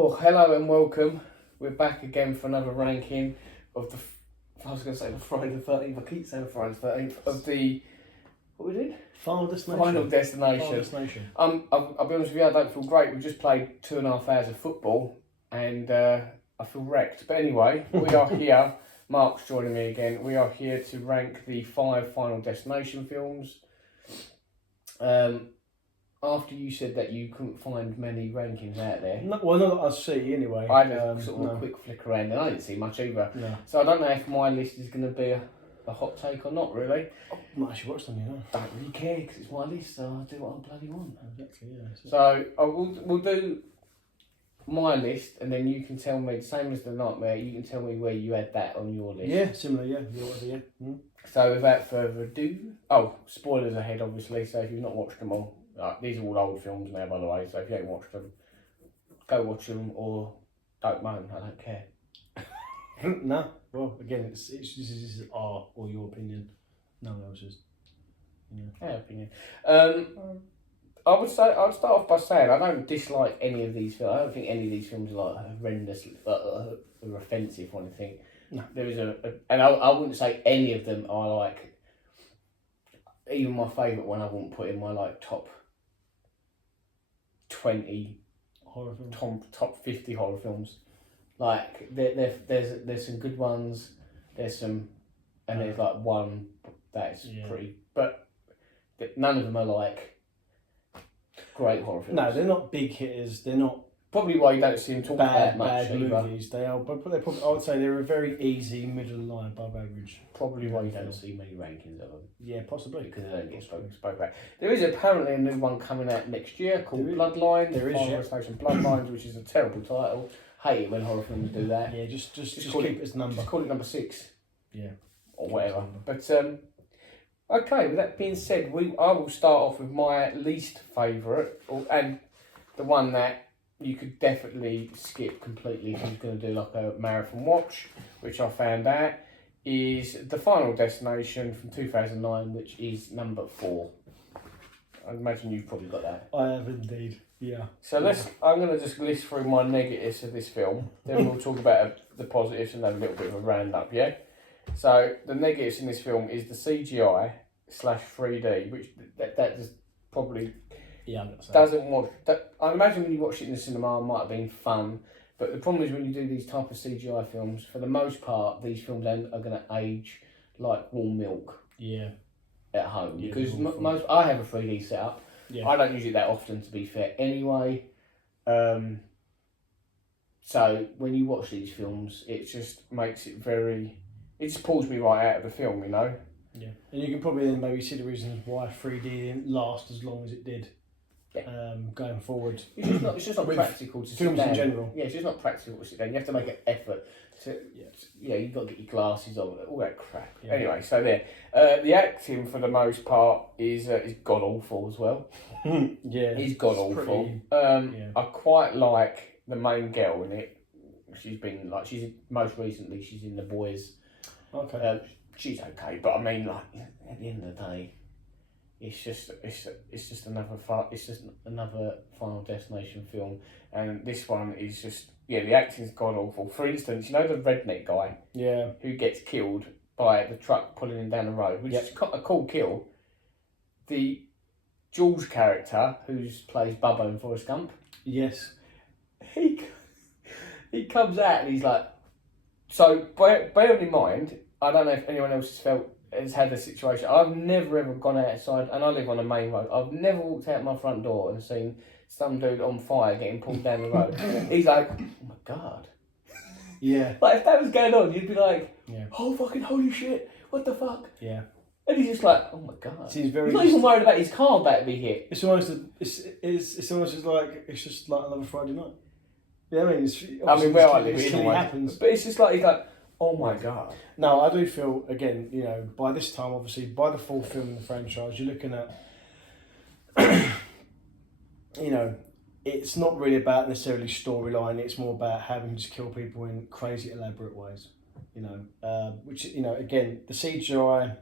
Oh, hello and welcome. We're back again for another ranking of the. I was going to say the Friday the 13th. I keep saying the Friday the 13th of the. What we did? Final Destination. Final Destination. Final Destination. I'll be honest with you. I don't feel great. We've just played 2.5 hours of football, and I feel wrecked. But anyway, we are here. Mark's joining me again. We are here to rank the 5 Final Destination films. After you said that you couldn't find many rankings out there. No, well, not that I see anyway. I had a sort of a quick flick around and I didn't see much either. No. So I don't know if my list is going to be a hot take or not, really. I've not actually watched them, you know. Don't really care because it's my list, so I'll do what I bloody want. Exactly, yeah. So we'll do my list and then you can tell me, same as the Nightmare, you can tell me where you had that on your list. Yeah, similar, yeah. Yeah. Mm. So without further ado, spoilers ahead obviously, so if you've not watched them all, these are all old films now by the way, so if you haven't watched them, go watch them or don't moan, I don't care. No, well, again, this is our or your opinion, no one else's. Yeah. Our opinion. I'd start off by saying I don't dislike any of these films. I don't think any of these films are like horrendous or offensive or anything. No. There is and I wouldn't say any of them are like. Even my favourite one, I wouldn't put in my like top 20 horror films. Top 50 horror films. Like there's some good ones. There's some, and there's like one that's pretty, but none of them are like great horror films. No, they're not big hitters. They're not. Probably why you don't see them talk about much bad movies. They are, but they're probably, I would say they're a very easy middle of the line, above average. Probably why you don't see many rankings of them. Yeah, possibly because they don't get spoken about. There is apparently a new one coming out next year called Bloodlines. There is Bloodlines, which is a terrible title. Hate it when horror films do that. Yeah, just keep it as number. Just call it number 6. Yeah, or whatever. But okay. With that being said, I will start off with my least favourite, and the one that you could definitely skip completely if you're going to do like a marathon watch, which I found out is The Final Destination from 2009, which is number 4. I imagine you've probably got that. I have indeed, yeah. So I'm going to just list through my negatives of this film, then we'll talk about the positives and have a little bit of a roundup, yeah? So the negatives in this film is the CGI / 3D, which that just probably... Yeah, I'm not saying. Doesn't watch that. I imagine when you watch it in the cinema, it might have been fun. But the problem is when you do these type of CGI films, for the most part, these films are going to age like warm milk. Yeah. At home, because I have a 3D setup. Yeah. I don't use it that often, to be fair. Anyway, so when you watch these films, it just makes it very. It just pulls me right out of the film, you know. Yeah, and you can probably then maybe see the reasons why 3D didn't last as long as it did. Going forward, it's just not practical to films sit down. In general. Yeah, it's just not practical to sit down. You have to make an effort. You've got to get your glasses on, all that crap. Yeah. Anyway, so there, the acting for the most part is god awful as well. Yeah, he's god awful. I quite like the main girl in it. She's most recently she's in The Boys. Okay. She's okay, but I mean, like at the end of the day. It's just another Final Destination film, and this one is just the acting's god awful. For instance, you know the redneck guy, who gets killed by the truck pulling him down the road, which is a cool kill. The George character, who plays Bubba in Forrest Gump, yes, he comes out and he's like, so bearing in mind, I don't know if anyone else has had a situation. I've never ever gone outside, and I live on a main road. I've never walked out my front door and seen some dude on fire getting pulled down the road. He's like, oh my god. Yeah. Like if that was going on, you'd be like, oh fucking holy shit, what the fuck? Yeah. And he's just like, oh my god. He's not even worried about his car about to be hit. It's almost it's almost just like another Friday night. Yeah, I mean, where I live, it happens. But it's just like he's like, oh my god. No, I do feel, again, by this time, obviously, by the 4th film in the franchise, you're looking at, it's not really about necessarily storyline, it's more about having to kill people in crazy, elaborate ways, which, again, the CGI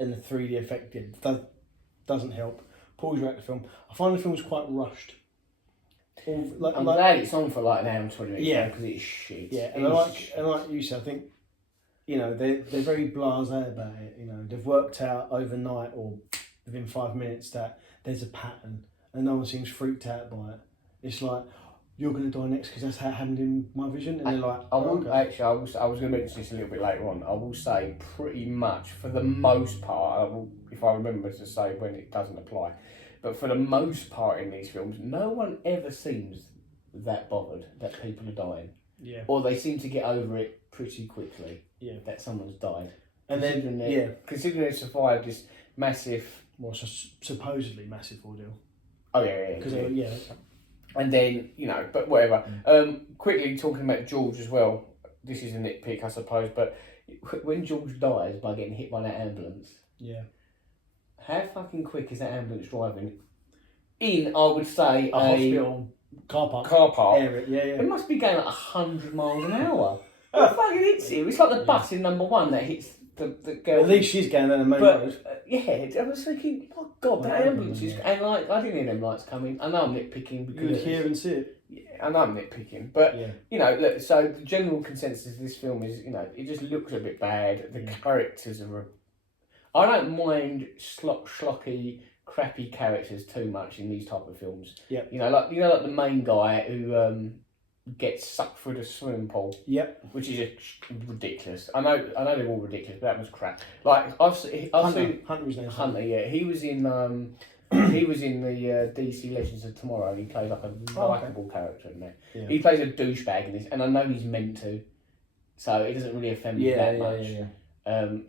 and the 3D effect doesn't help. Pulls you out the film. I find the film was quite rushed. I'm glad it's on for like an hour and 20 minutes. Yeah, because it's shit. Yeah, and like you said, I think they're very blasé about it. They've worked out overnight or within 5 minutes that there's a pattern, and no one seems freaked out by it. It's like, you're going to die next because that's how it happened in my vision, and they're like, I was going to mention this a little bit later on. I will say pretty much for the most part, if I remember to say when it doesn't apply, but for the most part in these films, no one ever seems that bothered that people are dying. Yeah. Or they seem to get over it pretty quickly. Yeah. That someone's died. And considering they survived this massive, supposedly massive ordeal. Oh yeah. Because And then but whatever. Quickly talking about George as well. This is a nitpick, I suppose, but when George dies by getting hit by that ambulance. Yeah. How fucking quick is that ambulance driving? I would say a hospital car park area. Yeah. It must be going at 100 miles an hour. It fucking hits him. It's like the bus in number 1 that hits the girl. At least she's going down the main road. I was thinking, oh God, that ambulance is... And I didn't hear them lights coming. I know I'm nitpicking because... You could hear and see it. Yeah, I know I'm nitpicking. But, look, so the general consensus of this film is, it just looks a bit bad. The characters are... I don't mind schlocky, crappy characters too much in these type of films. Yeah. Like the main guy who gets sucked through the swimming pool. Yep. Which is ridiculous. I know they're all ridiculous, but that was crap. Like I've seen Hunter. Yeah, he was in the DC Legends of Tomorrow. He plays like a likeable character in there. Yeah. He plays a douchebag in this, and I know he's meant to, so it doesn't really offend me that much. Yeah.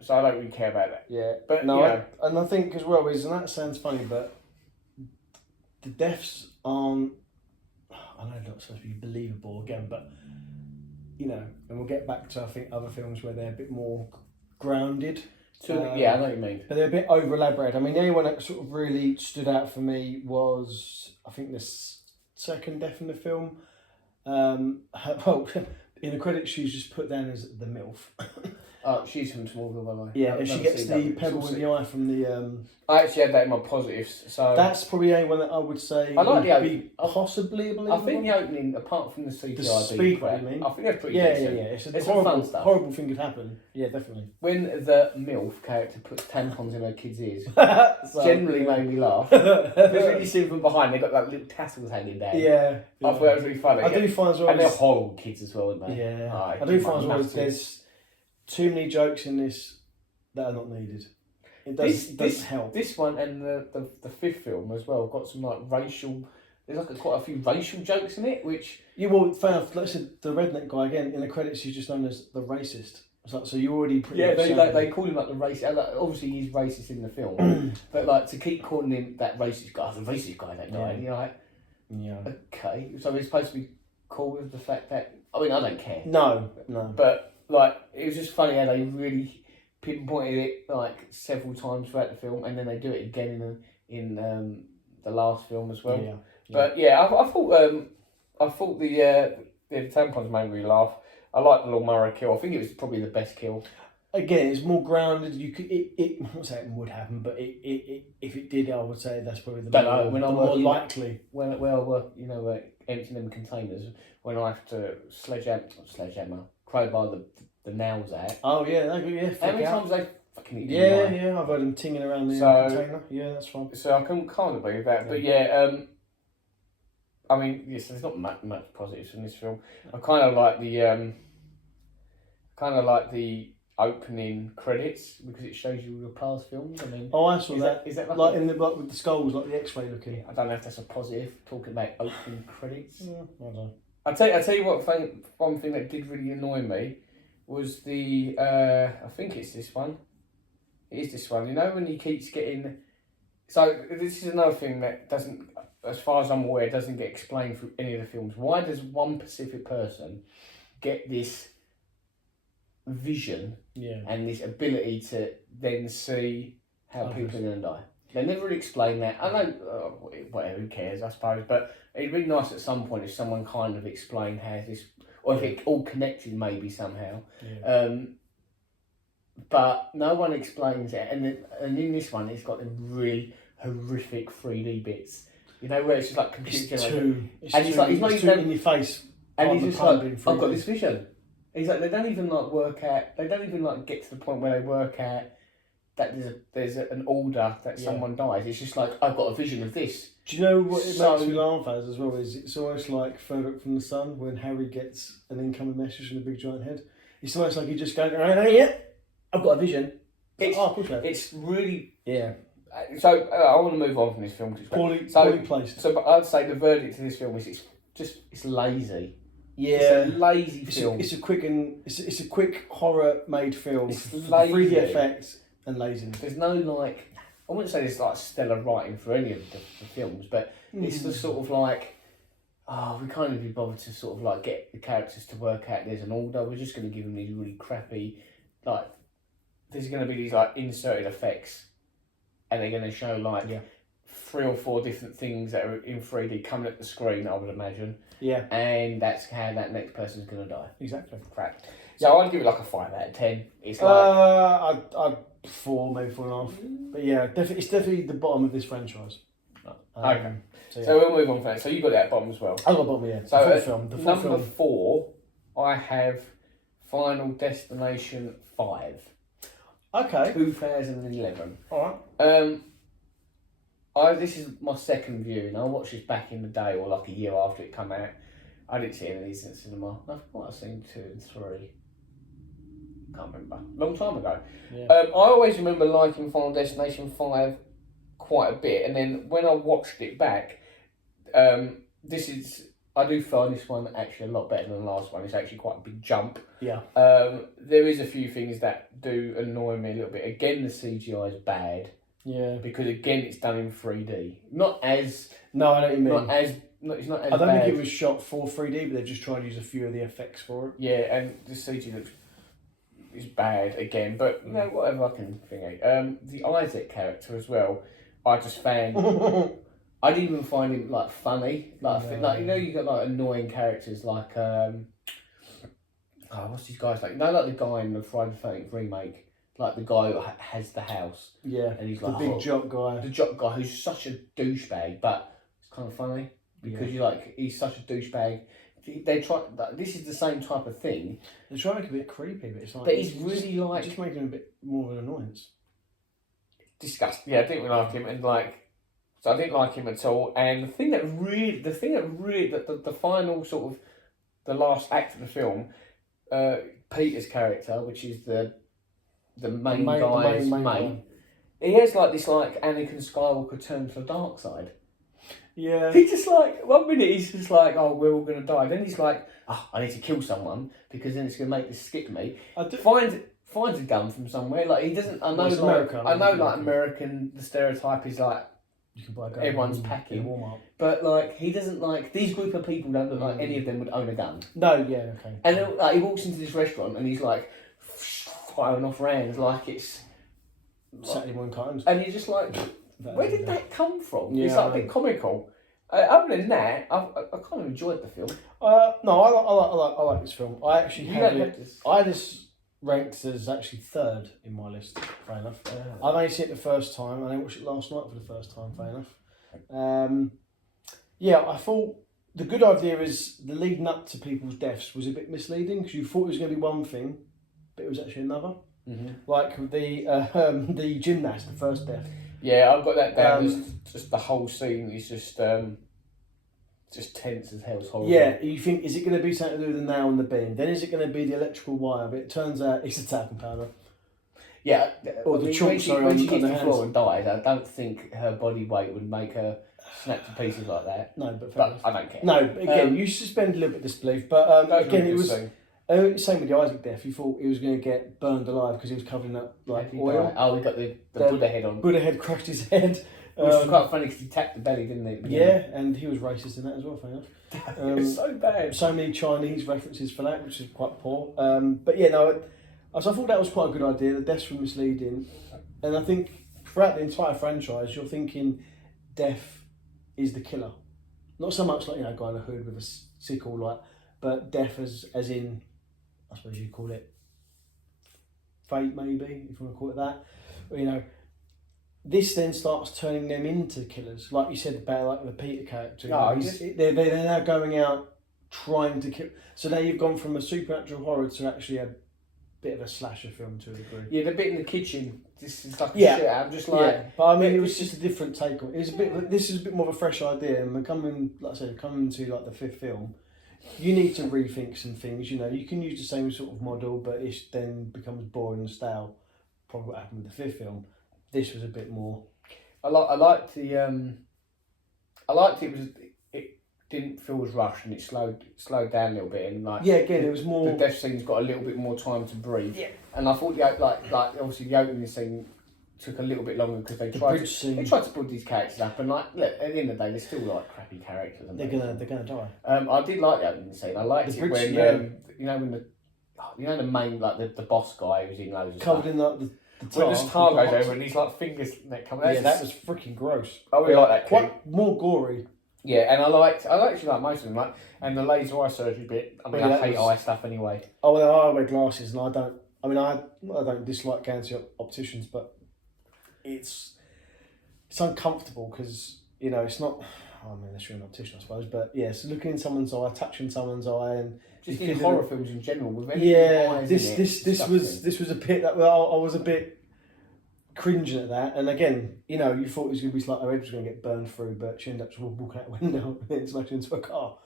So I don't really care about that. Yeah, but no, and I think as well is, and that sounds funny, but the deaths aren't. I know they're not supposed to be believable again, but and we'll get back to I think other films where they're a bit more grounded. So I know what you mean. But they're a bit over elaborated. I mean, the only one that sort of really stood out for me was I think the second death in the film. In the credits, she's just put down as the MILF. Oh, she's from Smallville, by the way. Yeah, and she gets the pebble in the eye from the... I actually had that in my positives, so... That's probably one that I would say I like would be possibly believable. I think the opening, apart from the CGI the speed crap, I think that's pretty decent. Yeah. It's horrible, fun stuff. Horrible thing could happen. Yeah, definitely. When the MILF character puts tampons in her kids' ears, generally made me laugh. Because when you see them from behind, they've got like little tassels hanging down. Yeah. I thought that was really funny. I do find as well... And they're horrible kids as well, aren't they? Yeah. I do find as well there's too many jokes in this that are not needed. It doesn't help. This one and the fifth film as well got some like racial. There's like quite a few racial jokes in it, which fair enough. Like I said, the redneck guy again in the credits, he's just known as the racist. It's like, so you already pretty they call him like the racist. Like, obviously he's racist in the film, but like to keep calling him that racist guy, the racist guy that died. Okay, so we're supposed to be cool with the fact that I don't care. No. But like it was just funny how they really pinpointed it like several times throughout the film, and then they do it again in the last film as well. Yeah. But I thought the tampons made me laugh. I like the Lord Murray kill. I think it was probably the best kill. Again, it's more grounded. You could I'm not saying it would happen, but if it did, I would say that's probably the more likely. When we're emptying them containers, when I have to sledgehammer, crowbar the nails out. Oh yeah, how many times they fucking eat Yeah, I've heard them tinging around the container. Yeah, that's fine. So I can't agree with that, but yes, there's not much positives from this film. I kind of like the opening credits because it shows you the past films. I saw that. Is that like in the with the skulls, like the X-ray looking? I don't know if that's a positive. Talking about opening credits. I don't know. I tell you what. One thing that did really annoy me was the. I think it's this one. It is this one. When he keeps getting. So this is another thing that doesn't, as far as I'm aware, doesn't get explained through any of the films. Why does one specific person get this vision and this ability to then see how people are going to die? They never really explain that. I know, whatever, who cares, I suppose, but it'd be nice at some point if someone kind of explained how this, or if it all connected maybe somehow. But no one explains it, and in this one it's got them really horrific 3D bits You know, where it's just like computer generated. It's And too, he's like, he's not it's even too in your face. And he's just part like, of I've got 3D. this vision. He's like, they don't even like work at. They don't even like get to the point where they work at that there's an order that someone dies. It's just like, I've got a vision of this. Do you know what it So- makes me laugh as well? Is it's almost like Further Up from the Sun when Harry gets an incoming message from the big giant head. It's almost like he just goes, yeah, I've got a vision. It's, oh, of course you have. it's really. Yeah. So I want to move on from this film. 'Cause it's great. Poorly placed. So, but I'd say the verdict to this film is it's lazy. Yeah. It's a lazy film. It's a quick horror made film. It's with lazy. 3D effects and laziness. There's no like, I wouldn't say there's like stellar writing for any of the films, but it's the sort of like, we can't even be bothered to sort of like get the characters to work out there's an order. We're just going to give them these really crappy, like, there's going to be these like inserted effects, and they're going to show like 3 or 4 different things that are in 3D coming at the screen, I would imagine. Yeah. And that's how that next person's going to die. Exactly. Crap. So I'd give it like a 5 out of 10. It's like... I'd 4, maybe 4.5. But yeah, it's definitely the bottom of this franchise. Okay. So, So we'll move on from that. So you got that bottom as well. I got bottom, yeah. So the fourth number film. 4, I have Final Destination 5. Okay. 2011. All right. This is my second viewing. I watched this back in the day, or like a year after it came out. I didn't see any of these in the cinema. I might have seen 2 and 3. Can't remember. Long time ago. Yeah. I always remember liking Final Destination 5 quite a bit, and then when I watched it back, I do find this one actually a lot better than the last one. It's actually quite a big jump. Yeah. There is a few things that do annoy me a little bit. Again, the CGI is bad. Yeah. Because again, it's done in 3D. Not as. No, I know what you mean. It's not as I don't bad. think it was shot for 3D, but they've just tried to use a few of the effects for it. Yeah, and the CG looks is bad again, but you know, whatever I can think of. The Isaac character as well, I just found. I didn't even find him like funny. Like, like you know, you got like annoying characters like what's these guys like? You know, like the guy in the Friday the 13th remake, like the guy who has the house. Yeah. And he's the like big jock guy. The jock guy who's such a douchebag, but it's kind of funny because you're like, he's such a douchebag. They try. This is the same type of thing. They try to make it a bit creepy, but it's like. But he's really like just making him a bit more of an annoyance. Disgusting. Yeah, I didn't like him, and like, so I didn't like him at all. And the final sort of, the last act of the film, Peter's character, which is the main guy's mate, he has like this like Anakin Skywalker turn to the dark side. Yeah. He just like, 1 minute he's just like, oh, we're all going to die. Then he's like, oh, I need to kill someone because then it's going to make this skip me. Finds a gun from somewhere. Like, he doesn't, I know like American, the stereotype is like, you can buy a gun, everyone's packing. But like, he doesn't like, these group of people don't look like any of them would own a gun. No, yeah, okay. And then, like, he walks into this restaurant and he's like, firing off rounds like it's Saturday morning cartoons. And you're just like, where did that come from? Yeah, it's like a bit comical. Other than that, I kind of enjoyed the film. No, I like this film. I actually I had this ranked as actually 3rd in my list. Fair enough. I've only seen it the first time, and I watched it last night for the first time. Fair enough. Yeah, I thought the good idea is the leading up to people's deaths was a bit misleading because you thought it was going to be one thing, but it was actually another. Mm-hmm. Like the gymnast, the first death. Yeah, I've got that down. Just the whole scene is just tense as hell. It's horrible. Yeah, you think, is it going to be something to do with the nail and the beam? Then is it going to be the electrical wire? But it turns out it's a talcum powder. Yeah, or the chalk. When she hits the floor and dies, I don't think her body weight would make her snap to pieces like that. No, but I don't care. No, but again, you suspend a little bit of disbelief. But again, it was same with the Isaac death. You thought he was going to get burned alive because he was covering up like oil. Oh, he got the Buddha head on. Buddha head crushed his head. Which was quite funny because he tapped the belly, didn't he? Yeah, and he was racist in that as well, fair enough. It was so bad. So many Chinese references for that, which is quite poor. But yeah, no, so I thought that was quite a good idea. The deaths were misleading. And I think throughout the entire franchise, you're thinking death is the killer. Not so much like, you know, guy in a hood with a sickle, like, but death as in, I suppose you'd call it fate, maybe, if you want to call it that. But, you know, this then starts turning them into killers, like you said about like the Peter character. No, they're now going out trying to kill. So now you've gone from a supernatural horror to actually a bit of a slasher film to a degree. Yeah, the bit in the kitchen. This is like Yeah. shit. I'm just like, Yeah, but I mean, it was just a different take on it. It was a bit. This is a bit more of a fresh idea, and we're coming, like I said, coming to like the fifth film. You need to rethink some things. You know, you can use the same sort of model, but it then becomes boring and stale. Probably what happened with the fifth film. This was a bit more. I liked the. I liked it was. It didn't feel as rushed, and it slowed down a little bit, and like. Yeah, again, it was more. The death scene's got a little bit more time to breathe. Yeah. And I thought like obviously the opening scene took a little bit longer because they tried to build these characters up, and like look, at the end of the day they're still like crappy characters. They're gonna die. I did like the opening scene. I liked it when the main like the boss guy who's in loads of covered stuff. in like the tar. When the tar goes over and he's like fingers that come out. Yeah, that was freaking gross. I really like that. Quite more gory. Yeah, and I actually like most of them, like, and the laser eye surgery bit. I mean, I hate eye stuff anyway. Oh, well, I wear glasses, and I don't. I mean, I don't dislike going to opticians, but it's uncomfortable because it's not. I mean, unless you're an optician, I suppose. But yeah, so looking in someone's eye, touching someone's eye, and just in horror films in general, with this was a bit that I was a bit cringing at that, and again, you thought it was going to be like her head was going to get burned through, but she ended up walking out the window and smashing into a car.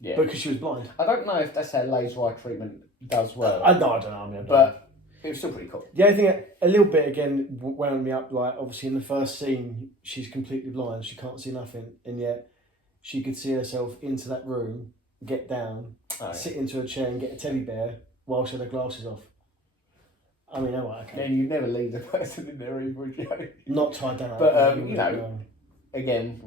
Yeah, because she was blind. I don't know if that's how laser eye treatment does well. I don't know. I mean, but it was still pretty cool. The only thing, a little bit again, wound me up. Like obviously in the first scene, she's completely blind; she can't see nothing, and yet she could see herself into that room, get down, sit into a chair, and get a teddy bear while she had her glasses off. I mean, okay. Then you'd never leave the person in there either, would you? Not tied down. But again,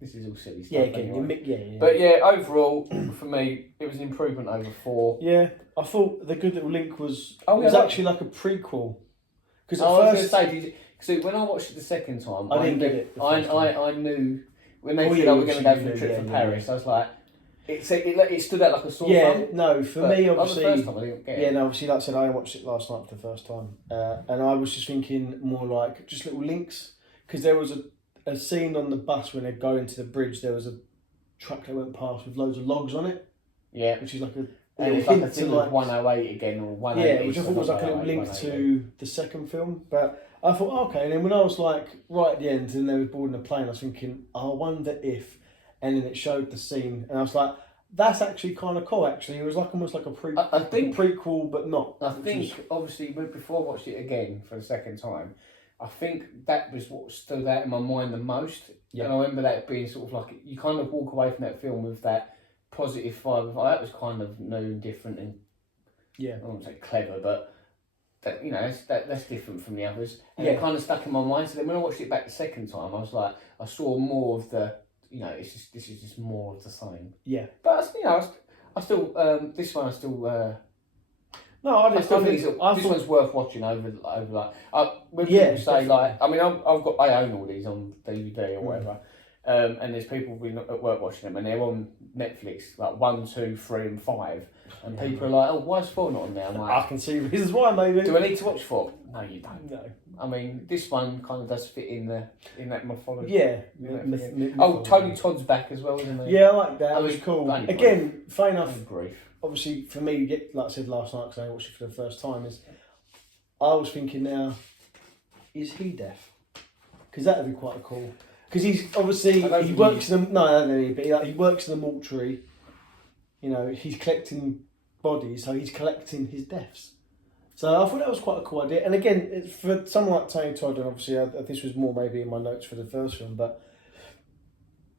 this is all silly stuff. Yeah, again, anyway. Yeah. But yeah, overall, for me, it was an improvement over 4. Yeah, I thought the good little link was actually like a prequel. Because I was going to say, so when I watched it the second time, I didn't get it. I knew when they said, we're going to go for a trip to Paris, I was like. It stood out like a sore thumb. Yeah, no, for me, obviously. The first time I didn't get it. Yeah, no, obviously, like I said, I watched it last night for the first time. And I was just thinking more like just little links. Because there was a scene on the bus when they go into the bridge, there was a truck that went past with loads of logs on it. Yeah. Which is like a. And it's like a thing like 108 again, or 108. Yeah, which I thought was like a little link to the second film. But I thought, okay, and then when I was like right at the end and they were boarding a plane, I was thinking, I wonder if. And then it showed the scene, and I was like, "That's actually kind of cool." Actually, it was like almost like a prequel, but not. I think obviously before I watched it again for the second time, I think that was what stood out in my mind the most. Yeah. And I remember that being sort of like you kind of walk away from that film with that positive vibe of that was kind of new and different and I won't say clever, but that that's different from the others. And it kind of stuck in my mind. So then when I watched it back the second time, I was like, I saw more of the. This is just more of the same. Yeah. But I still this one I still. No, I still think this one's worth watching over like. When people say like, I mean, I own all these on DVD or whatever, and there's people at work watching them, and they're on Netflix like 1, 2, 3, and 5, and people are like, oh, why is 4 not on there? I'm like, I can see reasons why, maybe. Do I need to watch 4? No, you don't. No. I mean, this one kind of does fit in that mythology. Yeah. Tony Todd's back as well, isn't he? Yeah, I like that. It was cool. Again, fair enough. Grief. Obviously, for me, like I said last night, because I watched it for the first time, I was thinking now, is he deaf? Because that would be quite cool. Because he's obviously he works in the but he works in the mortuary. He's collecting bodies, so he's collecting his deaths. So I thought that was quite a cool idea. And again, for someone like Tony Todd, and obviously this was more maybe in my notes for the first film, but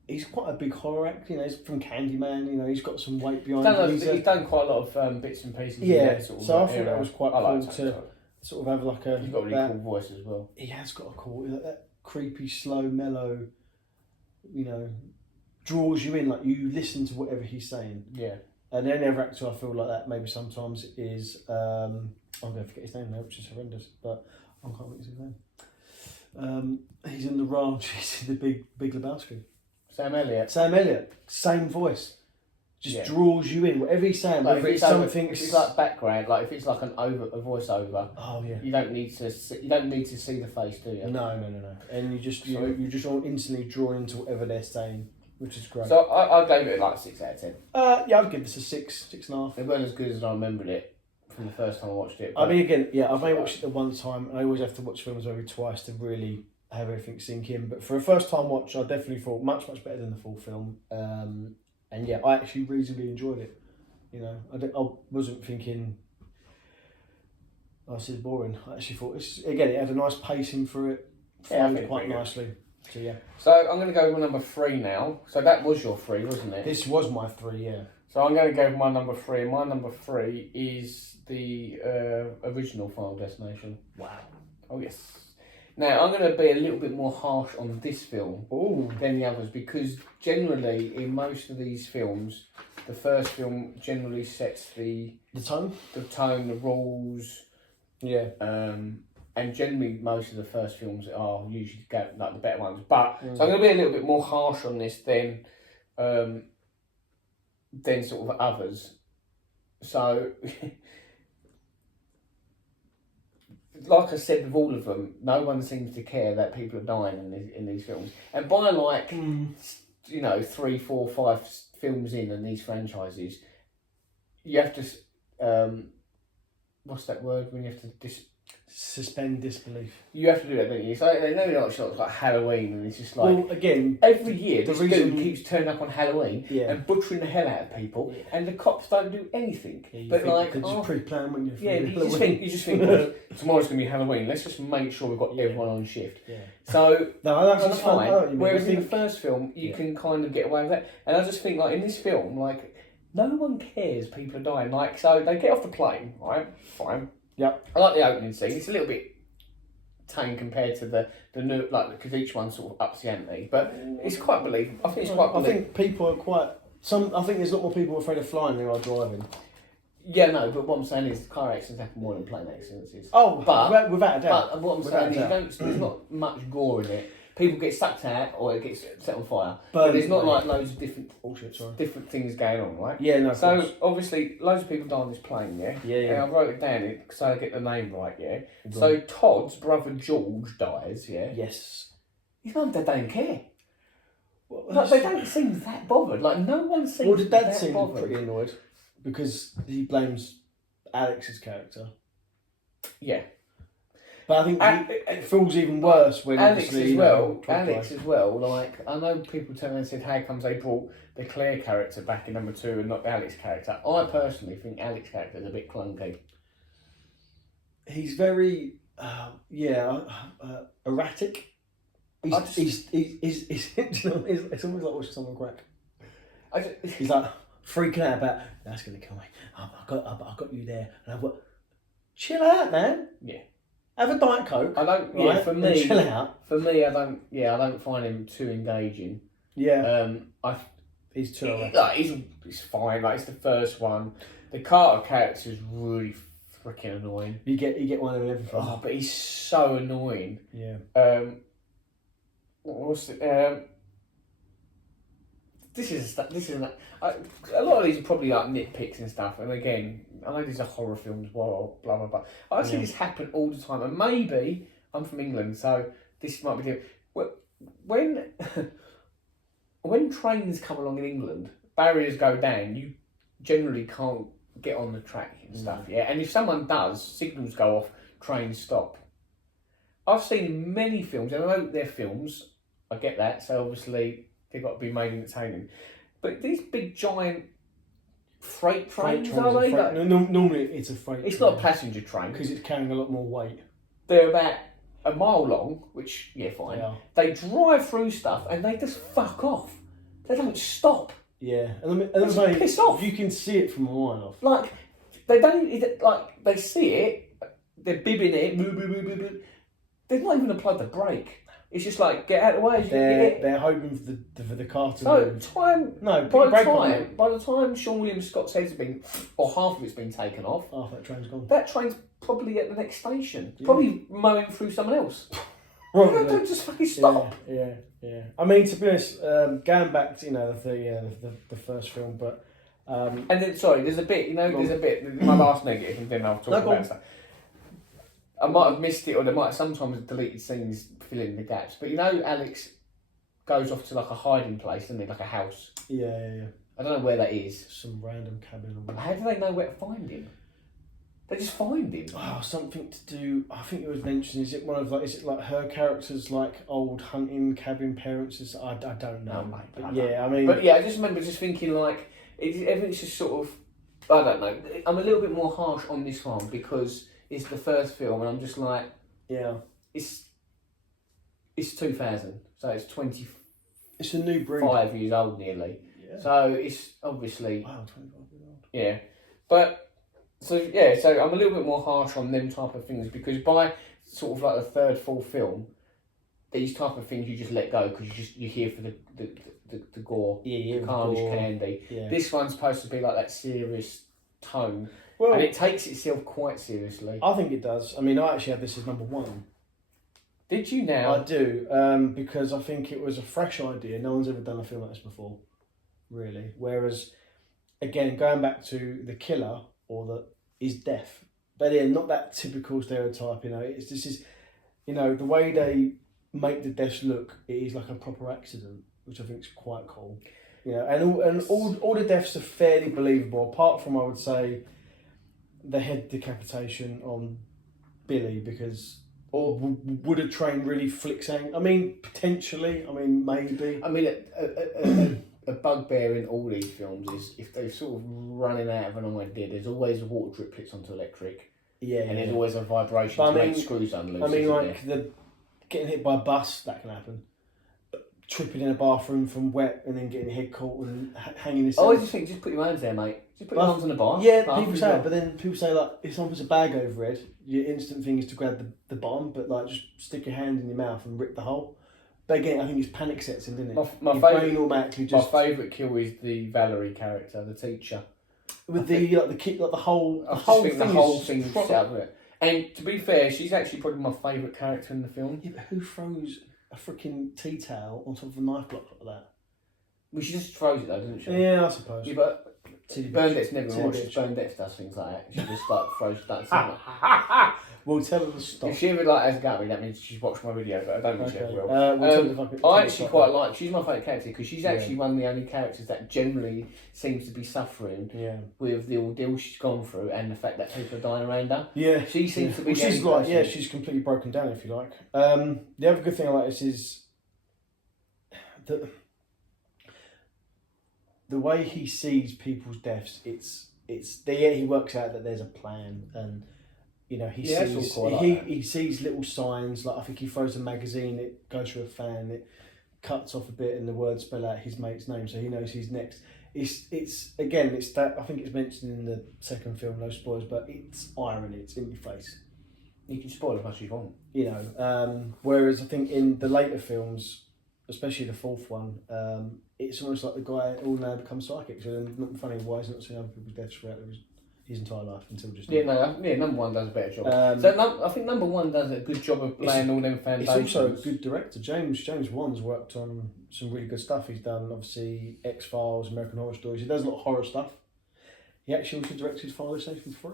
he's quite a big horror actor. He's from Candyman. He's got some weight behind him. He's done quite a lot of bits and pieces. Yeah, sort of so I thought that was quite cool to sort of have like a. He's got a really cool voice as well. He has got a cool, that creepy, slow, mellow. Draws you in. Like you listen to whatever he's saying. Yeah. And the only other actor I feel like that maybe sometimes is I'm going to forget his name now, which is horrendous, but I can't think of his name. He's in The Ranch. He's in the Big Lebowski. Sam Elliott. Same voice. just draws you in. Whatever he's saying, whether it's something, if it's like background, like if it's like a voiceover. Oh yeah. You don't need to see the face, do you? No. And you just all instantly drawn into whatever they're saying, which is great. So I gave it like 6 out of 10. Yeah, I'd give this a 6.5. It wasn't as good as I remembered it from the first time I watched it. I mean, again, yeah, I've only watched it the one time, and I always have to watch films maybe twice to really have everything sink in. But for a first time watch, I definitely thought much better than the full film. And yeah, I actually reasonably enjoyed it. You know, I wasn't thinking, oh, this is boring. I actually thought it had a nice pacing for it, flowed quite nicely. So yeah. So I'm going to go with my number 3 now. So that was your 3, wasn't it? This was my 3, yeah. So I'm going to go with my number 3. My number 3 is the original Final Destination. Wow. Oh yes. Now I'm going to be a little bit more harsh on this film than the others, because generally in most of these films, the first film generally sets the tone, the rules. Yeah. And generally most of the first films are usually like the better ones. But so I'm going to be a little bit more harsh on this than sort of others. So. Like I said with all of them, no one seems to care that people are dying in these films. And by like, 3, 4, 5 films in these franchises, you have to, what's that word when you have to suspend disbelief. You have to do that, don't you? So they know like shots like Halloween, and it's just like again every year the reason keeps turning up on Halloween and butchering the hell out of people, and the cops don't do anything. But like, just pre-plan when you're you just think well, tomorrow's going to be Halloween. Let's just make sure we've got everyone on shift. Yeah. So that's fine. Whereas in the first film, you can kind of get away with that, and I just think like in this film, like no one cares people are dying. Like so they get off the plane, right? Fine. Yep. I like the opening scene. It's a little bit tame compared to the new, like, because each one sort of ups the ante, but it's quite believable. I think it's quite believable. I think people are quite. I think there's a lot more people afraid of flying than are driving. Yeah, no, but what I'm saying is car accidents happen more than plane accidents. But without a doubt. But what I'm saying is there's not much gore in it. People get sucked out or it gets set on fire. But there's not like loads of different different things going on, right? Yeah, no. So obviously loads of people die on this plane, yeah? Yeah. And I wrote it down so I get the name right, yeah? So Todd's brother George dies, yeah? Yes. His mum and dad don't care. Like, they don't seem that bothered. Like no one seems Well, the dad that seemed bothered. pretty annoyed because he blames Alex's character. Yeah. But I think it feels even worse when Alex as well. Like I know people turned around and said, "How comes they brought the Claire character back in number 2 and not the Alex character?" I personally think Alex character is a bit clunky. He's very, erratic. He's it's almost like watching someone crack. He's like freaking out about that's gonna kill me. I've got you there, and I've got. Chill out, man. Yeah. Have a Diet Coke. I don't. Yeah, right? for me. Chill out. For me, I don't. Yeah, I don't find him too engaging. Yeah. He's too. He's fine. Like it's the first one. The Carter character is really freaking annoying. You get one of everything. Oh, but he's so annoying. Yeah. What's it? This is a lot of these are probably like nitpicks and stuff. And again, I know these are horror films, blah blah blah. I see this happen all the time, and maybe I'm from England, so this might be different. When trains come along in England, barriers go down. You generally can't get on the track and stuff. Yeah, and if someone does, signals go off, trains stop. I've seen many films, and I know they're films. I get that. So obviously they've got to be made entertaining. But these big giant freight trains are they? Normally it's a freight. It's not a passenger train because it's carrying a lot more weight. They're about a mile long, which fine. Yeah. They drive through stuff and they just fuck off. They don't stop. Yeah, piss off. You can see it from a mile off. Like they don't like they see it. They're bibbing it. Boo, boo, boo, boo, boo. They've not even applied the brake. It's just like get out of the way. They're hoping for the car to move. By the time Sean William Scott's head's been, or half of it's been taken off, half that train's gone. That train's probably at the next station, probably mowing through someone else. Don't just fucking stop. Yeah. I mean, to be honest, going back to the first film, but And then, sorry, there's a bit, my last negative, and then I'll talk about stuff. I might have missed it, or they might have sometimes deleted scenes filling the gaps. But Alex goes off to like a hiding place, doesn't he? Like a house. Yeah. I don't know where that is. Some random cabin. How do they know where to find him? They just find him. Oh, something to do. I think it was mentioned. Is it like her character's like old hunting cabin parents? I don't know. No, mate, but yeah, I mean. But yeah, I just remember just thinking like everything's just sort of. I don't know. I'm a little bit more harsh on this one because it's the first film, and I'm just like, yeah, it's 2000, so it's 25 It's a new breed. years old nearly. Yeah. So it's obviously. Wow, 25 years old. Yeah, but. So I'm a little bit more harsh on them type of things because by sort of like the third, fourth film, these type of things you just let go because you're here for the gore, the carnage, candy. Yeah. This one's supposed to be like that serious tone, Well, and it takes itself quite seriously. I think it does. I mean, I actually had this as number 1. Did you now? I do, because I think it was a fresh idea. No one's ever done a film like this before, really. Whereas, again, going back to the killer. Or is deaf, but yeah, not that typical stereotype. This is, the way they make the deaths look. It is like a proper accident, which I think is quite cool. And all the deaths are fairly believable, apart from I would say, the head decapitation on Billy because. Or would a train really flick saying? I mean, potentially. I mean, maybe. I mean, a bugbear in all these films is if they're sort of running out of an idea, there's always water driplets onto electric. Yeah. And there's always a vibration to make screws unloose. I mean, like getting hit by a bus, that can happen. Tripping in a bathroom from wet and then getting your head caught and hanging yourself. I just think, just put your hands there, mate. Just put your arms on the bar. Yeah, people say it, but then people say like if someone puts a bag over it, your instant thing is to grab the bottom, but like just stick your hand in your mouth and rip the hole. But again, I think it's panic sets in, doesn't it? My favourite kill is the Valerie character, the teacher. With the kid, like the whole thing set up with it. And to be fair, she's actually probably my favourite character in the film. Yeah, but who throws a freaking tea towel on top of a knife block like that? Well, she just throws it though, doesn't she? Yeah, I suppose. Yeah, but Bernadette's never watched. Bernadette does things like that. She just like throws that. Well, tell her to stop. If she ever has a go at me, that means she's watched my video, but I don't think she ever will. I actually quite like. She's my favourite character because she's actually one of the only characters that generally seems to be suffering with the ordeal she's gone through and the fact that people are dying around her. Yeah, she seems to be. Well, she's completely broken down, if you like. The other good thing about this is that the way he sees people's deaths. He works out that there's a plan and. He sees little signs, like I think he throws a magazine, it goes through a fan, it cuts off a bit and the words spell out his mate's name, so he knows he's next. It's that, I think it's mentioned in the second film, no spoilers, but it's irony, it's in your face. You can spoil as much as you want. Whereas I think in the later films, especially the fourth one, it's almost like the guy all now becomes psychic, so then not funny, why is he not seeing other people's deaths throughout his entire life until just now. Number one does a better job. I think number one does a good job of laying all them foundations. He's also a good director. James Wan's worked on some really good stuff. He's done obviously X-Files, American Horror Stories. He does a lot of horror stuff. He actually also directed Final Destination 3.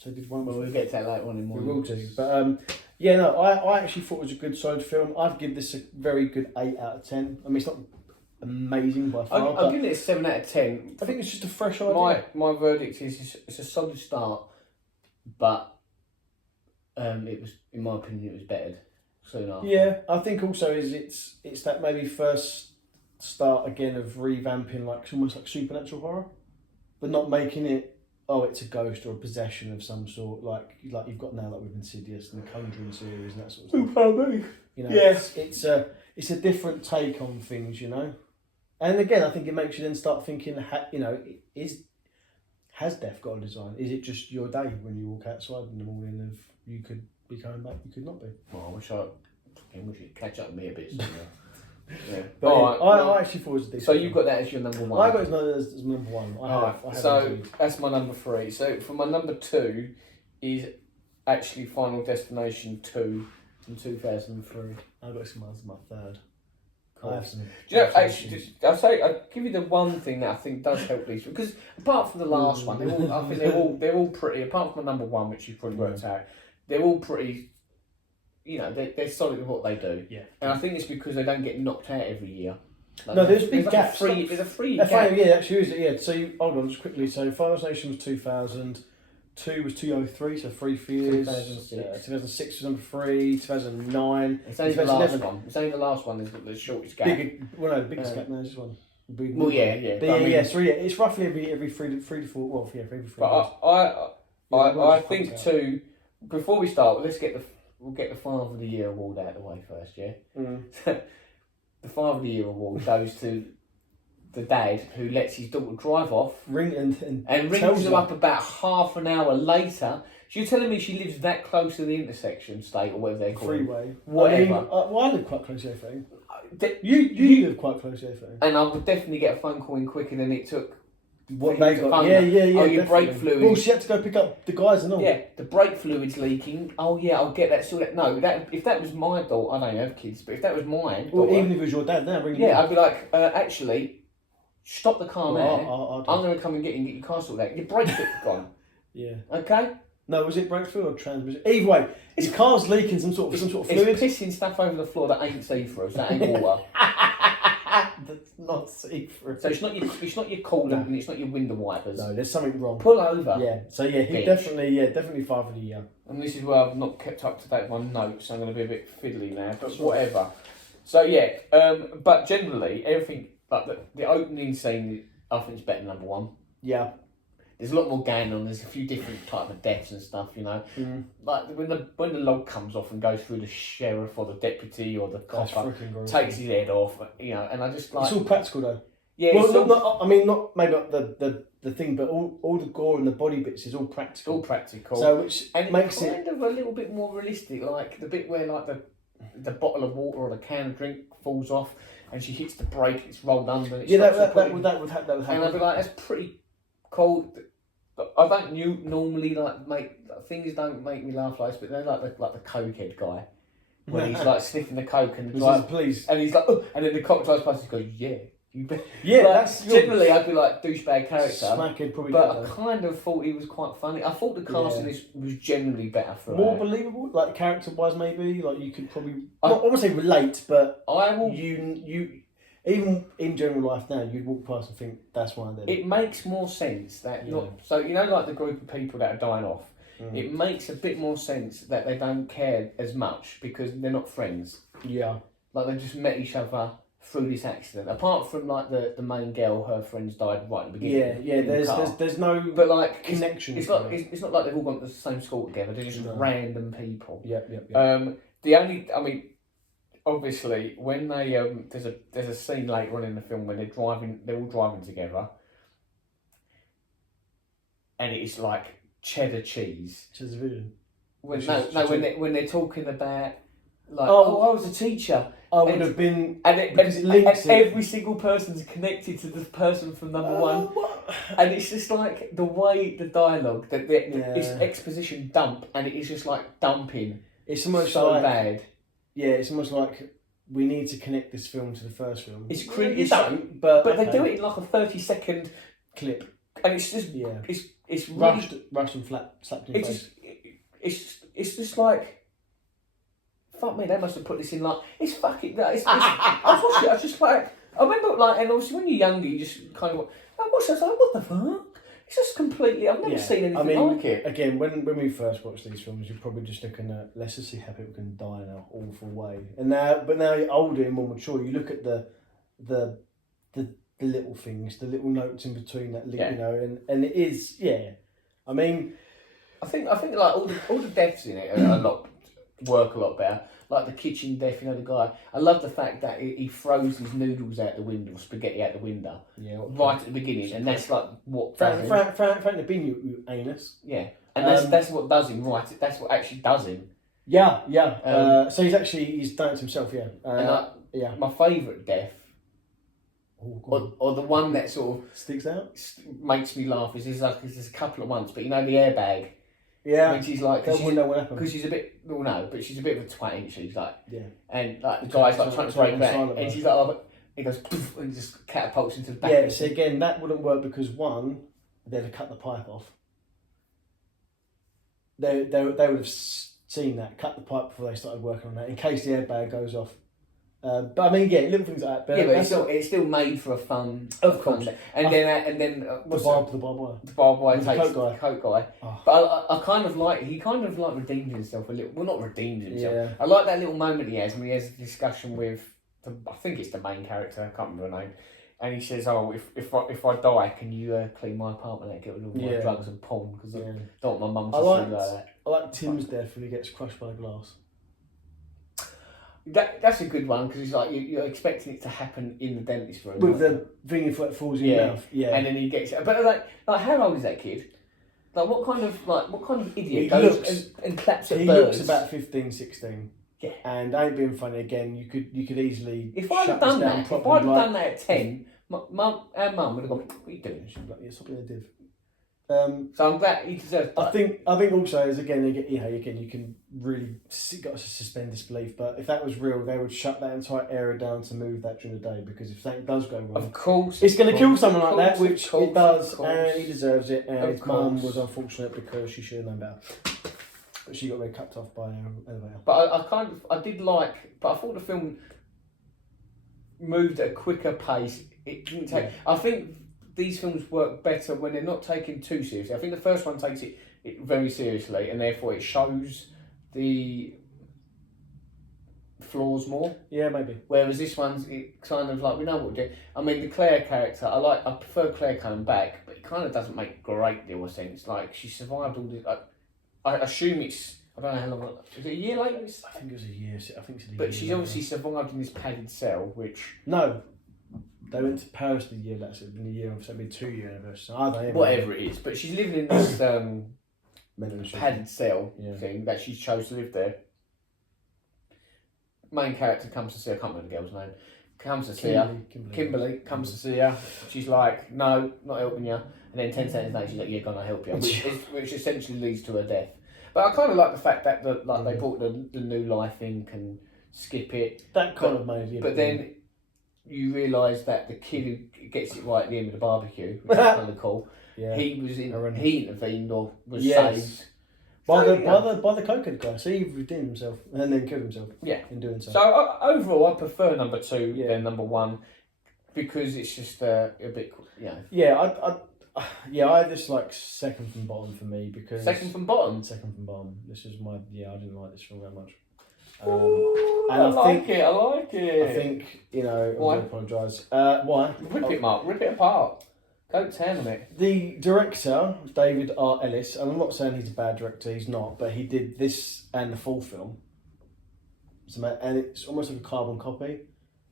So he did one. Well, we'll get to that later on in one. We will do. But I actually thought it was a good solid film. I'd give this a very good 8 out of 10. I mean, it's not amazing by far. I'll give it a 7 out of 10. I think it's just a fresh idea. My verdict is it's a solid start, but it was, in my opinion, it was bettered soon after. Yeah, I think also it's that maybe first start again of revamping like almost like supernatural horror, but not making it it's a ghost or a possession of some sort like you've got now, like with Insidious and the Conjuring series and that sort of stuff. It's a different take on things, And again, I think it makes you then start thinking, has death got a design? Is it just your day when you walk outside in the morning of you could be coming back, you could not be? Well, I wish you'd catch up with me a bit. Yeah. But I actually thought it was a decent. So you've got that as your number one? I got it as number one. So that's my number 3. So for my number 2 is actually Final Destination 2 from 2003. I got it as my third. course. Do you know, actually, I'll give you the one thing that I think does help these, because apart from the last one, I think they're all pretty. Apart from the number one, which you've probably worked out, they're all pretty. You know, they're solid with what they do. Yeah. And I think it's because they don't get knocked out every year. Like, no, there's big gaps. There's a 3 year gap. Yeah, actually is. Yeah. So hold on, just quickly. So Finals Nation was 2000. 2 was 2003, so 3 years. 2006. 2006 was number 3. 2009. It's only the last one. It's only the last one that's the shortest gap. The biggest gap now is this one. Well, yeah. But yeah, 3 years. It's roughly every 3 to 4. Well, yeah, every 3 years. But I think too. Before we start, we'll get the Father of the Year award out of the way first. Yeah. The Father of the Year award goes to the dad who lets his daughter drive off and rings them up about half an hour later. So you're telling me she lives that close to the intersection state or whatever they're called? Freeway. Whatever. I live quite close to everything. You live quite close to everything. And I would definitely get a phone call in quicker than it took. What they got? Yeah. Oh, your brake fluid. Well, she had to go pick up the guys and all. Yeah, the brake fluid's leaking. Oh yeah, I'll get that sorted. No, if that was my daughter, I don't have kids, but if that was mine, well, even if it was your dad, now I'd be like, actually. Stop the car now. I'm going to come and get you and get your car sorted out. Your brake foot's gone. Yeah. Okay? No, was it brake fluid or transmission? Either way, his car's leaking some sort of fluid. It's pissing stuff over the floor that ain't see-through, so that ain't water. That's not see-through. So it's not your coolant and it's not your window wipers. No, there's something wrong. Pull over. Yeah. So yeah, he definitely Father of the Year. And this is where I've not kept up to date with my notes, so I'm going to be a bit fiddly now, but whatever. So yeah, but generally everything. Like the opening scene, I think is better than number one. Yeah. There's a lot more going on. There's a few different type of deaths and stuff, you know. Like when the log comes off and goes through the sheriff or the deputy or the copper, takes his head off, you know. And I just like it's all practical though. Yeah. Well, not maybe not the thing, but all the gore and the body bits is all practical. It's all practical. So which makes it kind of a little bit more realistic. Like the bit where like the bottle of water or the can of drink falls off. And she hits the brake, it's rolled under. And that would happen. And I'd be like, that's pretty cool. But I don't normally things don't make me laugh like this, but they're like the cokehead guy, where he's like sniffing the coke and please, and he's like, oh, and then the cop drives past and goes, yeah. That's generally I'd be like douchebag character. Smackhead probably. But I kind of thought he was quite funny. I thought the cast in this was generally better for more believable, like character wise maybe. Like you could probably I won't say relate, but you even in general life now you'd walk past and think that's one of them. It makes more sense that so you know like the group of people that are dying off. It makes a bit more sense that they don't care as much because they're not friends. Yeah, like they just met each other through this accident. Apart from like the main girl, her friends died right at the beginning. Yeah. There's no but like connection. It's not like they've all gone to the same school together. They're just random people. Yeah. The only obviously when they there's a scene later on in the film when they're all driving together, and it's like cheddar cheese. When they're talking about like I was a teacher. I would have been, and every single person's connected to the person from number one, and it's just like the way the dialogue it's exposition dump, and it is just like dumping. It's almost so bad. Yeah, it's almost like we need to connect this film to the first film. It's you don't, but they do it in like a 30-second clip, and it's just it's rushed and slapped in face. It's just like. Fuck me, they must have put this in like it's fucking. I was watching it. I was just like, I remember like, and obviously when you're younger, you just kind of. I watched it. I was like, what the fuck? It's just completely. I've never seen anything like it. Again, when we first watched these films, you're probably just looking at let's just see how people can die in an awful way. And now you're older and more mature. You look at the little things, the little notes in between that, you know, and it is I mean, I think like all the deaths in it are work a lot better. Like the kitchen death, you know, the guy. I love the fact that he throws his noodles out the window, spaghetti out the window, right at the beginning, and that's like what. Frank the bin, you anus. Yeah, and that's what does him right. That's what actually does him. Yeah. So he's done it himself. Yeah. My favourite death, or the one that sort of sticks out, makes me laugh is there's a couple of ones, but you know the airbag. Yeah. When she's like, They wouldn't know what happened. because she's a bit, well, no, but she's a bit of a twat, isn't she? She's like, Yeah. and like the guy's like trying to break back, and she's like, oh, but he goes, poof, and just catapults into the back. Yeah, so again, that wouldn't work because one, they'd have cut the pipe off. They would have seen that, cut the pipe before they started working on that, in case the airbag goes off. But I mean, yeah, little things like that. But yeah, but it's still made for a fun. Of course. And then the barbed wire. The barbed wire The takes coat the coat guy. Oh. But I kind of like, he kind of like redeemed himself a little. Well, not redeemed himself. Yeah. I like that little moment he has when he has a discussion with, I think it's the main character, I can't remember her name. And he says, oh, if I die, can you clean my apartment and get rid of all my drugs and porn? Because I don't want my mum to see like that. I like Tim's death when he gets crushed by the glass. That's a good one, because it's like you're expecting it to happen in the dentist room. With the thing in foot falls in your mouth. Yeah. And then he gets, but like how old is that kid? Like what kind of idiot goes and claps at he birds? looks about 15, 16. Yeah. And I ain't being funny again, you could easily if I'd have done that at 10, our mum would have gone, what are you doing? She'd be like, yeah, stop being a div. So I'm glad he deserves that. I think also is again you can really got to suspend disbelief. But if that was real, they would shut that entire area down to move that during the day, because if something does go wrong, of course, it's going to kill someone like that, which it does, and he deserves it. And his mum was unfortunate because she should have known better, but she got really cut off by an elevator. But I did like, but I thought the film moved at a quicker pace. It didn't take. I think these films work better when they're not taken too seriously. I think the first one takes it very seriously, and therefore it shows the flaws more. Yeah, maybe. Whereas this one's kind of like, we know what we're doing. I mean, the Claire character, I prefer Claire coming back, but it kind of doesn't make a great deal of sense. Like, she survived all this. I assume it's, I don't know how long. Is it a year later? I think it was a year. I think it's a year. But she's obviously survived in this padded cell, which. No. They went to Paris the year later, so it'd been a year, so it'd been 2 year anniversary. Whatever it is, but she's living in this padded cell thing that she chose to live there. Main character comes to see her, I can't remember the girl's name, comes to see her. Kimberly comes to see her. She's like, no, not helping you. And then 10 seconds later, she's like, yeah, gonna help you, which essentially leads to her death. But I kind of like the fact that they brought the new life in, can skip it. That kind of made But then you realise that the kid who gets it right at the end of the barbecue, which is kind of cool, he intervened or was saved. By the cokehead guy. So he redeemed himself and then killed himself. Yeah. In doing so. So overall, I prefer number 2 than number 1, because it's just a bit, Yeah, I just like second from bottom for me, because second from bottom. This is my I didn't like this film that much. And I like it. I think I'm going to apologise. Why? Rip it, Mark. Rip it apart. Go down on it. The director, David R. Ellis, and I'm not saying he's a bad director. He's not, but he did this and the full film. And it's almost like a carbon copy.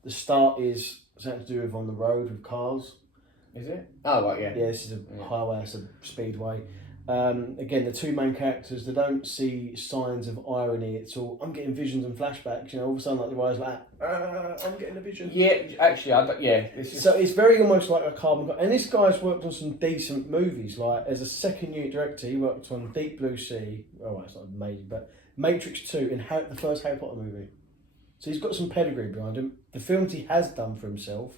The start is something to do with on the road with cars. Is it? Oh, right, yeah. Yeah, this is a highway, it's a speedway. Again, the two main characters, they don't see signs of irony. It's all, I'm getting visions and flashbacks, all of a sudden, like, the eyes like, I'm getting a vision. Yeah, actually, So it's very almost like a carbon copy. And this guy's worked on some decent movies. Like, as a second unit director, he worked on Deep Blue Sea, it's not amazing, but Matrix 2 and the first Harry Potter movie. So he's got some pedigree behind him. The films he has done for himself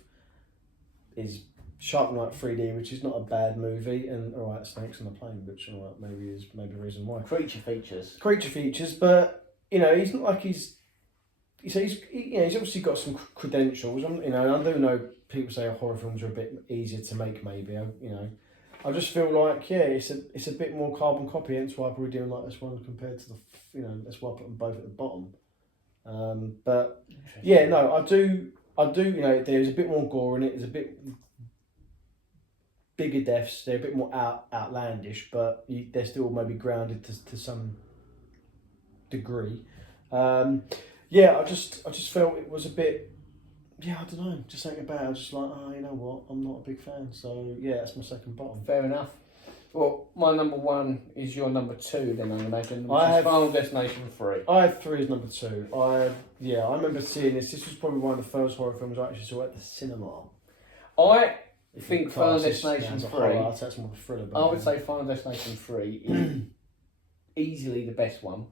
is Shark Night 3D, which is not a bad movie, and Snakes on the Plane, which maybe is the reason why. Creature features, but he's not like he's obviously got some credentials. I do know people say horror films are a bit easier to make. Maybe I just feel like it's a bit more carbon copy. Hence why we're doing like this one compared to that's why I put them both at the bottom. But yeah, no, I do. There's a bit more gore in it. There's a bit bigger deaths. They're a bit more outlandish, but they're still maybe grounded to some degree. I just felt it was a bit. Yeah, I don't know. Just something about it. I was just like, you know what? I'm not a big fan. So yeah, that's my second bottom. Fair enough. Well, my number 1 is your number 2. Then I imagine, which is Final Destination 3. I have 3 as number 2. I remember seeing this. This was probably one of the first horror films I actually saw at the cinema. I think Final Destination 3. That's more of a thriller. I would say Final Destination 3 easily the best one.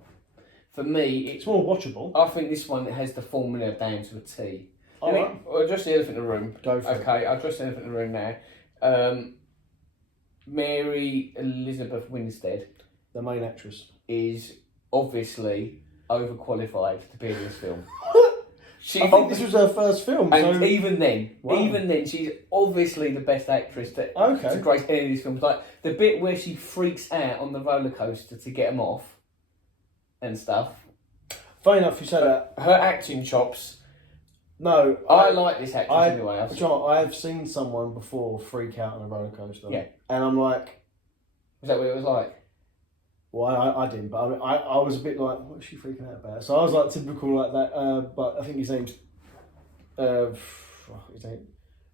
For me, It's more watchable. I think this one has the formula down to a T. Alright. I'll address the elephant in the room. Go for it. Okay, I'll address the elephant in the room now. Mary Elizabeth Winstead, The main actress. is obviously overqualified to be in this film. I think this was her first film. And So... even then, Wow. she's obviously the best actress to grace any of these films. Like the bit where she freaks out on the roller coaster to get them off and stuff. Funny enough, you say that. Her acting chops. No, I like this actress anyway. I've seen someone before freak out on a roller coaster. Yeah. And I'm like, Was that what it was like? well, I didn't, but I was a bit like, what is she freaking out about? So I was like typical like that. But I think his name's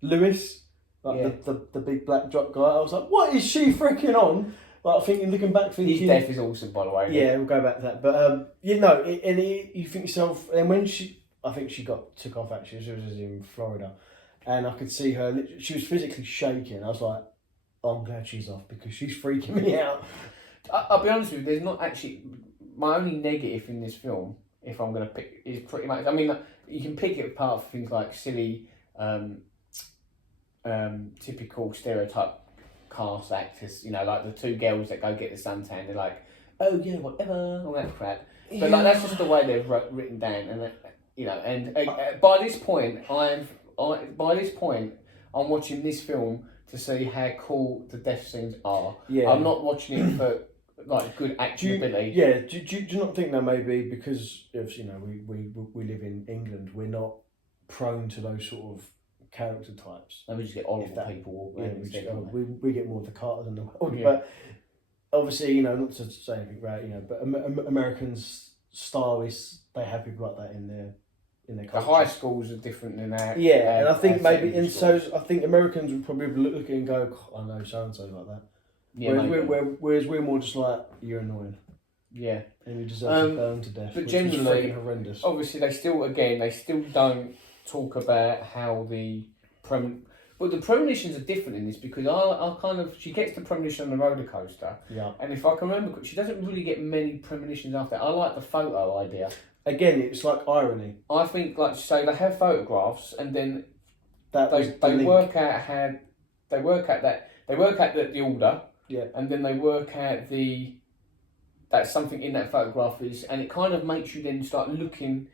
Lewis, like the big black jock guy. I was like, what is she freaking on? Like, I think looking back, thinking His death is awesome, by the way. Yeah, we'll go back to that. But you think yourself, and when I think she took off actually. She was in Florida, and I could see her. She was physically shaking. I was like, oh, I'm glad she's off because she's freaking me out. I'll be honest with you. There's not actually my only negative in this film. If I'm going to pick, is pretty much. I mean, you can pick it apart for things like silly, typical stereotype cast actors. You know, like the two girls that go get the suntan. They're like, oh yeah, whatever, all that crap. But like that's just the way they've written down, and and by this point, I'm watching this film to see how cool the death scenes are. Yeah. I'm not watching it for like good acting ability. Yeah. Do you not think that maybe because of we live in England, we're not prone to those sort of character types. And we just get horrible people. We get more of the Carters in the world. Yeah. But obviously, not to say anything about but Americans style is they have people like that in their culture. The high schools are different than that. Yeah, and I think maybe I think Americans would probably look at it and go, I know so and so like that. Yeah, whereas we're more just like, you're annoying. Yeah. And you deserve to burn to death. But generally, horrendous. Obviously, they still don't talk about how the premonitions are different in this because she gets the premonition on the roller coaster. Yeah. And if I can remember, she doesn't really get many premonitions after that. I like the photo idea. Again, it's like irony. I think so they have photographs and then they work out the order. Yeah. And then they work out that something in that photograph is, and it kind of makes you then start looking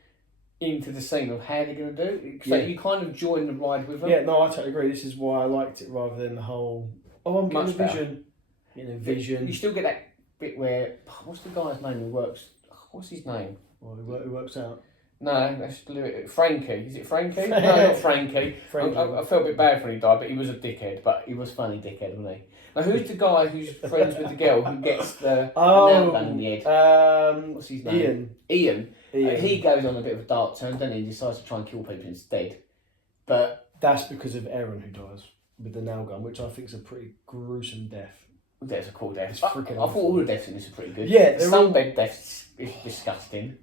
into the scene of how they're going to do it. So you kind of join the ride with them. Yeah, no, I totally agree. This is why I liked it rather than the whole, I'm getting a vision. Getting a vision. You still get that bit where, what's the guy's name who works, what's his name? Well, who works out? No, that's Frankie. Is it Frankie? No, not Frankie. I felt a bit bad when he died, but he was a dickhead. But he was funny dickhead, wasn't he? Now, who's the guy who's friends with the girl who gets the nail gun in the head? What's his name? Ian. He goes on a bit of a dark turn, doesn't he? He decides to try and kill people instead. But that's because of Aaron who dies with the nail gun, which I think is a pretty gruesome death. That's a cool death. It's freaking I thought all the deaths in this are pretty good. Yeah, the sunbed deaths is disgusting.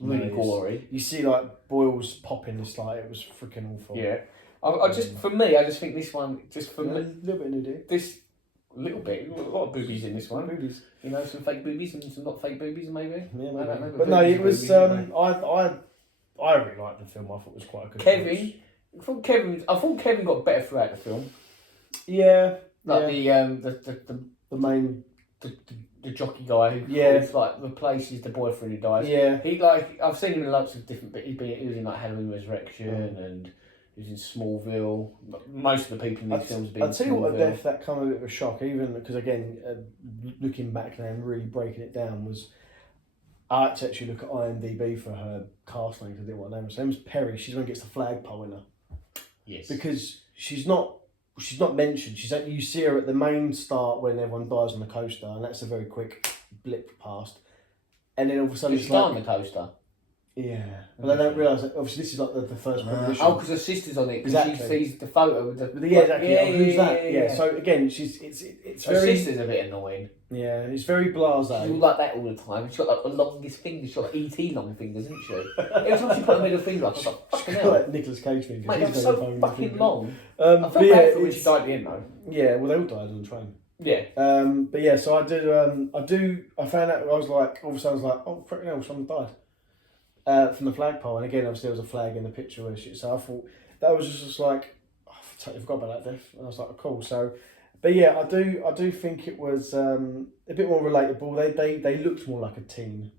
Really gory. You see like boils popping. It's like it was freaking awful. Yeah, I just think this one a little bit nudity. This little bit, a lot of boobies in this one. Boobies, some fake boobies and some not fake boobies, maybe. Yeah, maybe. I don't know, but no, it was. I really liked the film. I thought it was quite a good. I thought Kevin got better throughout the film. Yeah, the main. The jockey guy who replaces the boyfriend who dies. Yeah. I've seen him in lots of different bits. He was in Halloween Resurrection and he was in Smallville. Most of the people in these films have been in Smallville. I'll tell you what, a death that came a bit of a shock, even because again, looking back now and really breaking it down was, I had to actually look at IMDb for her cast name because I didn't want to name her. Her name's Perry. She's the one who gets the flagpole in her. Yes. Because she's not mentioned. You see her at the main start when everyone dies on the coaster, and that's a very quick blip past. And then all of a sudden, she's on the coaster. Yeah, but they don't realise that obviously this is like the first premonition. Oh, because her sister's on it. Exactly. She sees the photo with the who's that? Yeah. So again, it's her very. sister's a bit annoying. Yeah, it's very blasé. She's all like that all the time. She's got like the longest fingers. She's got like ET long fingers, isn't she? Every time she put a middle finger up, I was like, fucking hell. Like Nicolas Cage fingers. Mate, they're so fucking long. I felt bad for when she died at the end though. Yeah, well they all died on the train. Yeah. But yeah, so I found out, I was like, all of a sudden I was like, oh, freaking hell, someone died. From the flagpole. And again, obviously there was a flag in the picture where shit, so I thought, that was just like, oh, I totally forgot about that death. And I was like, oh, cool. So, but yeah, I do think it was a bit more relatable. They looked more like a team.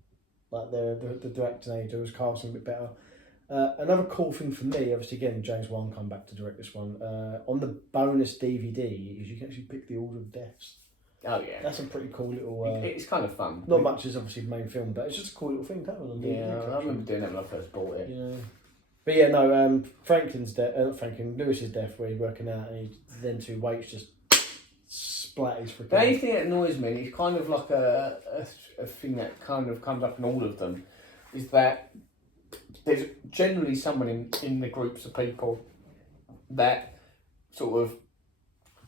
Like the director and editor was casting a bit better. Another cool thing for me, obviously, again, James Wan come back to direct this one. On the bonus DVD, is you can actually pick the order of deaths. Oh yeah. That's a pretty cool little. It's kind of fun. Not much is obviously the main film, but it's just a cool little thing. That on Yeah, DVD, I remember doing that when I first bought it. Yeah. But yeah, no. Franklin's death. Not Franklin. Lewis's death, where he's working out, and he then two weights just splat his freaking. The only thing that annoys me, and it's kind of like a thing that kind of comes up in all of them, is that there's generally someone in the groups of people that sort of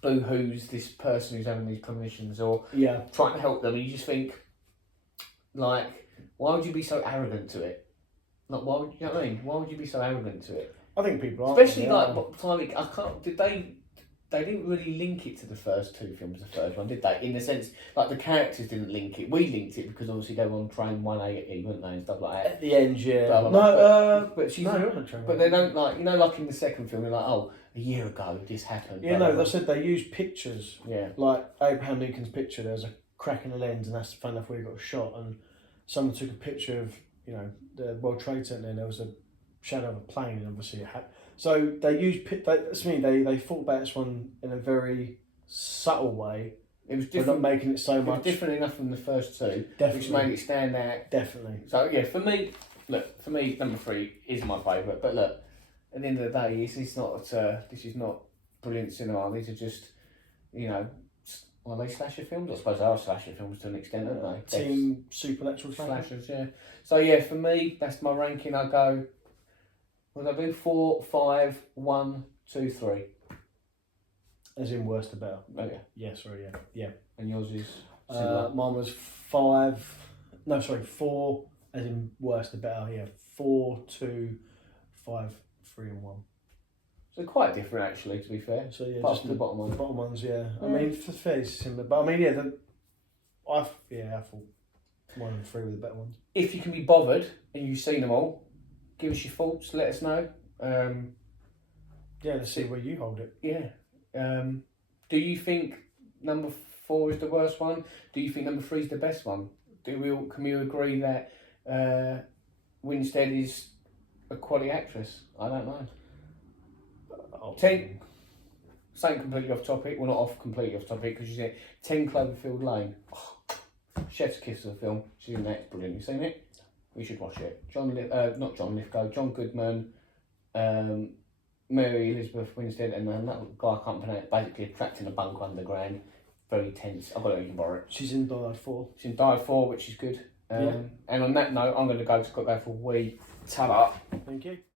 boo-hoos this person who's having these premonitions or trying to help them, and you just think, like, why would you be so arrogant to it? Like, why would you know what I mean? Why would you be so arrogant to it? I think people are, especially like what time I can't. Did they? They didn't really link it to the first two films, the third one, did they? In the sense, like the characters didn't link it. We linked it because obviously they were on train 180, weren't they, and stuff like that. At the end, yeah. Blah, blah, blah. But she's not on train. But they don't like, you know, like in the second film, they're like, oh, a year ago this happened. Yeah, no, they said they used pictures. Yeah. Like Abraham Lincoln's picture, there was a crack in the lens, and that's fun enough where he got shot, and someone took a picture of, you know, the World Trade Center, and there was a shadow of a plane, and obviously it happened. So they used they thought about this one in a very subtle way. It was different, not making it so much. It was different enough from the first two, Definitely. which made it stand out. Definitely. So yeah, for me, number 3 is my favourite. But look, at the end of the day, this is not brilliant cinema. These are just, you know, are they slasher films? I suppose they are slasher films to an extent, aren't they? Team supernatural slashers, yeah. So yeah, for me, that's my ranking. I go. What did I do? 4, 5, 1, 2, 3. As in worst to better. Oh yeah. Yeah, sorry, yeah. And yours is? Mine was 4, as in worst to better, yeah. 4, 2, 5, 3 and 1. So quite different actually, to be fair. So yeah, just the bottom one. The bottom ones, yeah. I mean, for fairly similar, but I mean, yeah, I thought 1 and 3 were the better ones. If you can be bothered and you've seen them all, give us your thoughts. Let us know. Yeah, let's see where you hold it. Yeah. Do you think number 4 is the worst one? Do you think number 3 is the best one? Can we agree that Winstead is a quality actress? I don't know. Something completely off topic. Well, not completely off topic, because you said 10 Cloverfield Lane. Oh, chef's kiss of the film. She's in that. It's brilliant. You seen it? We should watch it. Not John Lithgow. John Goodman, Mary Elizabeth Winstead, and then that guy I can't pronounce. Basically trapped in a bunker underground. Very tense. I've got to borrow it. She's in Die Hard 4. She's in Die Hard 4, which is good. And on that note, I'm going to go for We. Ta-da. Thank you.